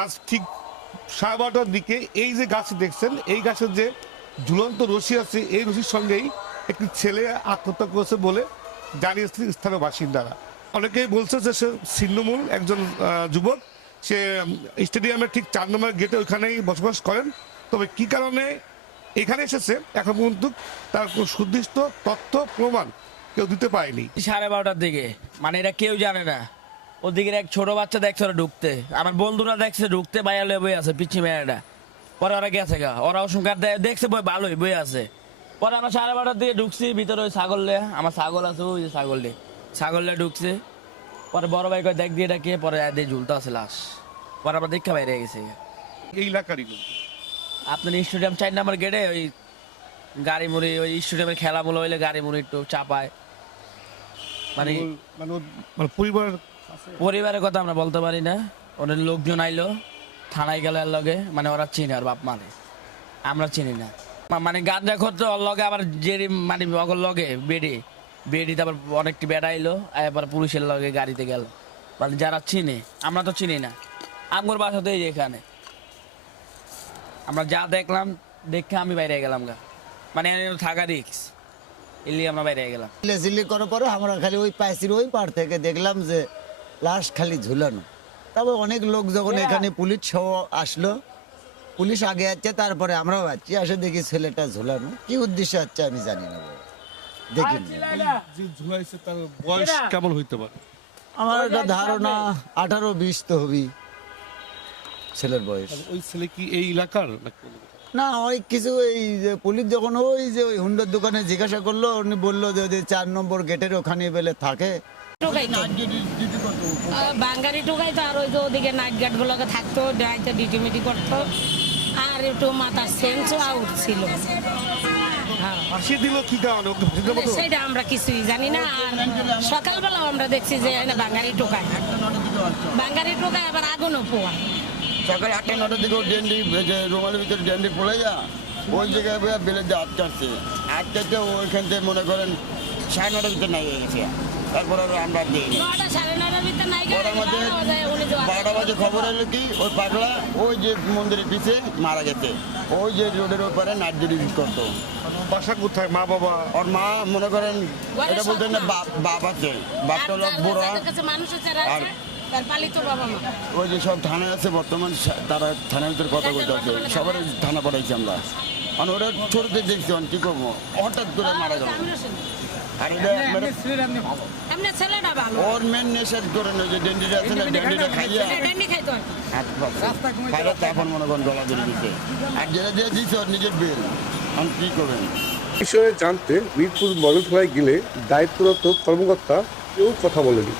আজ ঠিক 12:30টার দিকে এই যে গাছ দেখছেন, এই গাছের যে ঝুলন্ত রশি আছে, এই রশির সঙ্গেই একটি ছেলে আত্মহত্যা করেছে বলে জানিয়েছে স্থানীয় বাসিন্দারা। অনেকেই বলছে যে সে ছিন্নমূল একজন যুবক, সে স্টেডিয়ামের ঠিক 4 নম্বর গেটে ওইখানেই বসবাস করেন। তবে কি কারণে এখানে এসেছে এখন পর্যন্ত তার কোনো সুনির্দিষ্ট তথ্য প্রমাণ কেউ দিতে পারেনি। 12:30টার দিকে, মানে এটা কেউ জানে না। ওদিকে এক ছোট বাচ্চা দেখছে ওরা ঢুকতে, আমার বন্ধুরা দেখছে ঢুকতে, বাইরে বই আছে পিচ্ছি মেয়েটা। পরে ওরা গেছে গা, ওরা অসংখ্যার দেখছে বই ভালোই বই আছে। পরে আমরা 12:30টার দিকে ঢুকছি ভিতরে, ওই ছাগলে, আমার ছাগল আছে ওই যে ছাগলে ঢুকছে। পরে বড় ভাই কয় দেখ দিয়ে এটা কে, পরে দিয়ে ঝুলতে আছে লাশ। পরে আমরা দেখা বাইরে গেছে। এই এলাকারই আপনার স্টেডিয়াম 4 নম্বর গেটে ওই গাড়ি মুড়ি, ওই স্টেডিয়ামের খেলাগুলো হইলে গাড়ি মুড়ি একটু চাপায়। মানে পরিবারের কথা আমরা বলতে পারি না। ওদের লোকজন আইলো, থানায় গেল এর লগে, মানে ওরা চিনে আর বাপ মানে আমরা চিনি না। মানে গাঁজা করতে ওর লগে আবার যে মানে অগর লগে বেডি তারপর অনেকটি বেড়া আইলো, এবার পুলিশের লগে গাড়িতে গেল। মানে যারা চিনে, আমরা তো চিনি না। আমগর বাসাতেই এখানে আমরা যা দেখলাম, দেখে আমি বাইরে গেলাম গা, মানে থাকা রিক্স এলি আমরা বাইরে গেলাম। চিল্লি করার পরে আমরা খালি ওই পাইছির ওই পার থেকে দেখলাম যে লাশ খালি ঝুলানো। তারপর অনেক লোক যখন এখানে পুলিশ সহ আসলো, পুলিশ আগে যাচ্ছে, তারপরে আমরাও যাচ্ছি, আসে দেখি ছেলেটা ঝুলানো। কি উদ্দেশ্যে যাচ্ছে আমি জানি না, দেখিনি। যে ঝুলাইছে তার বয়স কেমন হইতে পারে? আমার একটা ধারণা 18-20 তো হবি ছেলের বয়স। ওই ছেলে কি এই এলাকার? না, ওই কিছু এই যে পুলিশ যখন ওই যে ওই হুন্ডার দোকানে জিজ্ঞাসা করলো, উনি বললো যে ওদের 4 নম্বর গেটের ওখানে বেলে থাকে। বাঙ্গারি টোকাইতো, আর ওই যে ওদিকে নাইট গার্ড গুলোকে থাকতো, ডিটিমিটি করতো, আর একটু মাথার সেন্সও আউট ছিল। ফাঁসি দিল কি কারণে? সেটা আমরা কিছুই জানি না। আর সকালবেলাও আমরা দেখছি যে বাঙ্গারি টোকায় আবার আগুনও পোয়া। সকাল 8টা-9টার দিকে ডেন্ডি রুমালের ভিতরে ডেন্ডি পড়ে যা, ওই জায়গায় বেলে দিয়ে আটকাচ্ছে ওইখান থেকে মনে করেন 9:30টার ভিতরে নাই হয়ে গেছে। তারপর আমরা দিইনি, 12টা বাজে খবর এলো কি ওই পাগলা ওই যে মন্দিরের পিছে মারা গেছে, ওই যে রোডের ওপারে নাইট ডিউটি করতো। বাসা কোথায়? মা বাবা? ওর মা মনে করেন এটা বলতেন না, বাপ আছে, বাপটা হলো বুড়া। আর ওই যে সব থানায় আছে বর্তমান, তারা থানার ভিতরে কথা বলতে আছে, সবার থানা পাঠাইছি আমরা। আর ওরা ছোটতে দেখছি কি করবো, হঠাৎ করে মারা গেল। আর ওর মেন নেশার করে না, যে ডেন্ডিটা আছে না, ডেন্ডিটা খাইয়া এখন মনে করেন গলা ধরে দিচ্ছে। আর যেটা দিয়ে দিচ্ছে ওর নিজের বেল, আমি কি করবেন বিষয়ে জানতে মিরপুর মডেল থানায় গেলে দায়িত্বরত কর্মকর্তা কেউ কথা বলেনি।